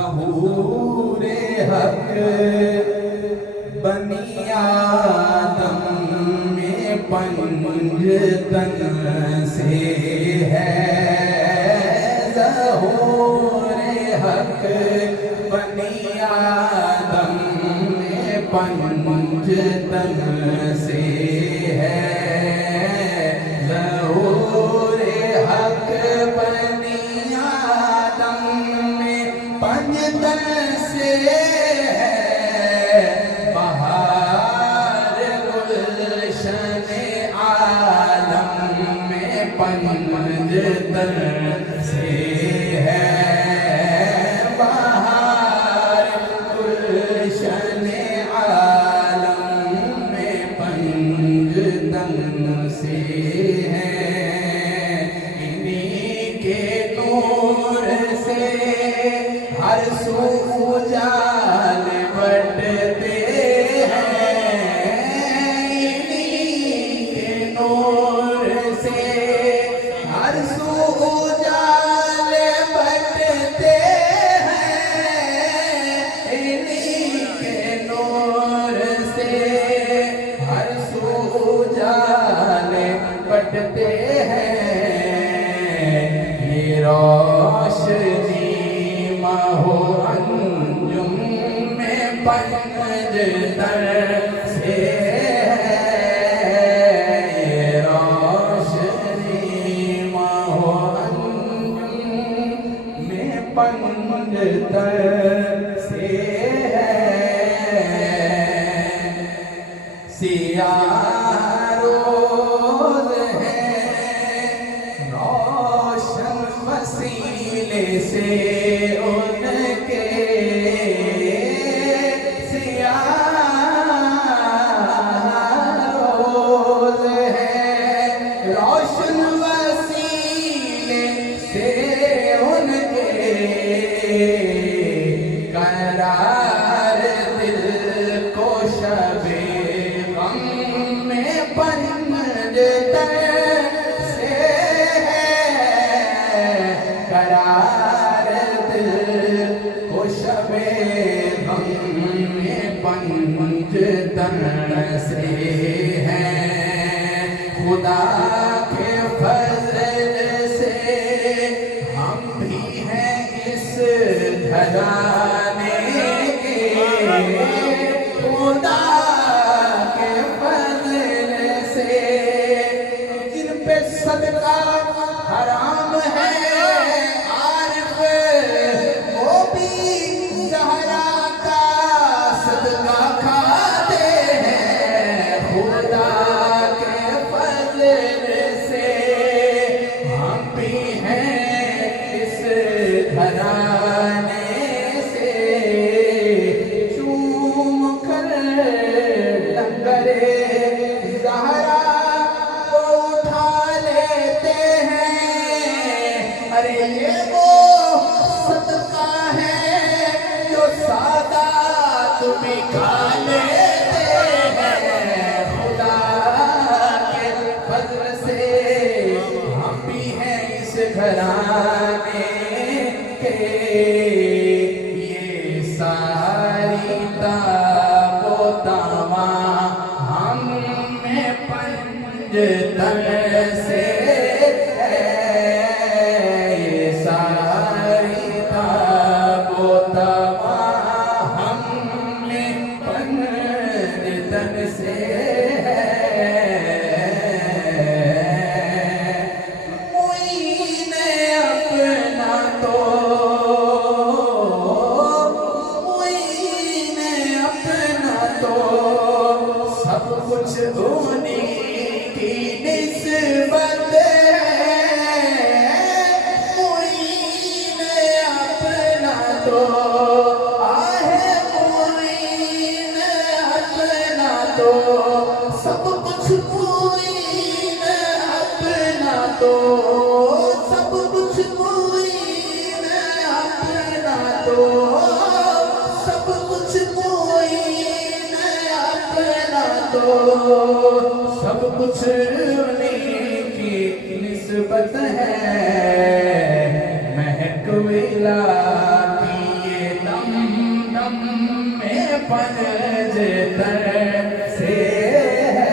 ज़हूरे हक बनी आदम में पंजतन से है। ज़हूरे हक बनी आदम में पंजतन से है। ज़हूरे हक बनी आदम में पंजतन से है। बहार गुलशन आलम में पंजतन से है। बहार गुलशन आलम में पंजतन से है। इन्हीं के नूर से हर सू उजाल बटते हैं। इन्हीं के नूर से हर सू उजाल बटते हैं। इन्हीं के नूर से हर सू उजाल बटते हैं। ये रोशनी माहो अंजुम में पंजतन से है। ये रोशनी माहो अंजुम में पंजतन से है। सियाह रोज़ है रोशन वसीले से उनके। सियाह रोज़ है रोशन वसीले से उनके। करार दिल को शबे गम में पंजतन से है। करार दिल को शबे गम में पंजतन से है। खुदा के फजल से हम भी हैं इस घराने के। खुदा के फजल से जिन पे सदका हराम है आरिफ वो भी ज़हरा का सदका खाते हैं। खुदा के फजल से हम भी हैं इस घराने से। चूम कर लंगरे ज़हरा को उठा लेते हैं। अरे ये वो सदका है जो सादात भी खा लेते हैं। खुदा के फजल से हम भी हैं इस घराने के। ये सारी ताबोतामा हम में पंजतन से है। ये सारी ताबोतामा हम में पंजतन से है। मुईन अपना तो मुईन अपना तो सब कुछ उन्हीं की निस्बत है। मुईन अपना तो आहे मुईन अपना तो सब कुछ मुईन अपना तो सब कुछ मुईन अपना तो सब कुछ सब कुछ उन्हीं की निस्बत है। महक विला की ये दम दम में पंजतर से है।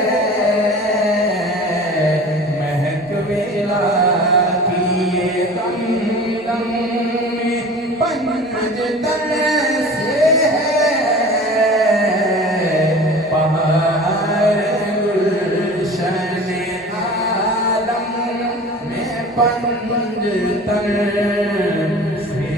महक विला की ये दम दम में पंजतर से है। पहाड़ गुलशन आलम में पंजतर से